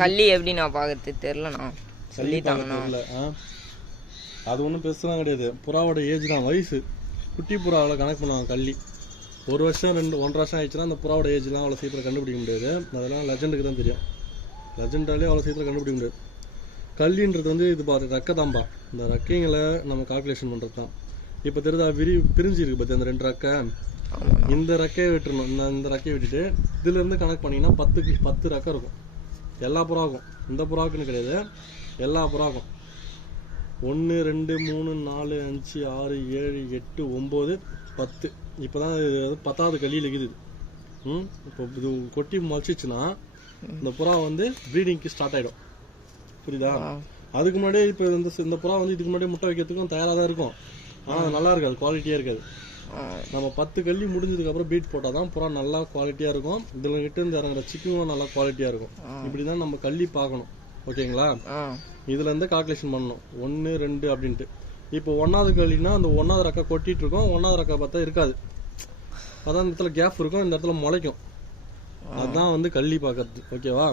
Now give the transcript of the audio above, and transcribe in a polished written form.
கள்ளி எப்படி நான் பார்க்கறது தெரியலண்ணா, சொல்லி தாங்கண்ணா. அது ஒன்றும் பெருசுலாம் கிடையாது. புறாவோட ஏஜ் தான், வயசு. குட்டி புறாவில் கணக்கு பண்ணுவாங்க கள்ளி. 1 வருஷம் 1.5 வருஷம் ஆயிடுச்சுன்னா அந்த புறாவோட ஏஜ்லாம் அவ்வளோ சீக்கிரம் கண்டுபிடிக்க முடியாது. அதெல்லாம் லெஜெண்டுக்கு தான் தெரியும். லெஜெண்டாலே அவ்வளோ சீக்கிரம் கண்டுபிடிக்க முடியாது. கல்லின்றது வந்து இது பாரு ரெக்கை தான்பா. இந்த ரெக்கைங்களை நம்ம கால்குலேஷன் பண்ணுறது தான். இப்போ தெரியுதா பிரிஞ்சிருக்கு பார்த்து அந்த 2 ரெக்கை. இந்த ரெக்கையை விட்டுறணும். இந்த ரெக்கையை விட்டுட்டு இதுலேருந்து கணக்கு பண்ணிங்கன்னா 10 ரெக்கை இருக்கும் எல்லா புறாவுக்கும். இந்த புறாவுக்குன்னு கிடையாது, எல்லா புறாவுக்கும். 1 2 3 4 5 6 7 8 9 10. இப்போ தான் 10வது கல்லியில் இருக்குது. இப்போ இது கொட்டி முளைச்சிச்சுன்னா இந்த புறா வந்து ப்ரீடிங்க்கு ஸ்டார்ட் ஆகிடும். புரியுதா? அதுக்கு முன்னாடியே இப்போ இந்த புறா வந்து இதுக்கு முன்னாடியே முட்டை வைக்கிறதுக்கும் தயாராக தான் இருக்கும். ஆனால் நல்லா இருக்காது, குவாலிட்டியாக இருக்காது. நம்ம 10 கல்லி முடிஞ்சதுக்கப்புறம் பீட் போட்டால் தான் புறா நல்லா குவாலிட்டியாக இருக்கும். இதில் கிட்ட இருந்து இறங்குற சிக்கனும் நல்லா குவாலிட்டியாக இருக்கும். இப்படி தான் நம்ம கல்லி பார்க்கணும். ஓகேங்களா? இதுல இருந்து கால்குலேஷன் பண்ணணும் 1 2 அப்படின்ட்டு. இப்போ 1வது கல்லினா அந்த 1வது ரக்கா கொட்டிட்டு இருக்கோம், 1வது ரக்கா பார்த்தா இருக்காது. அதான் இந்த இடத்துல கேப் இருக்கும், இந்த இடத்துல முளைக்கும். அதுதான் வந்து கல்லி பார்க்கறது. ஓகேவா?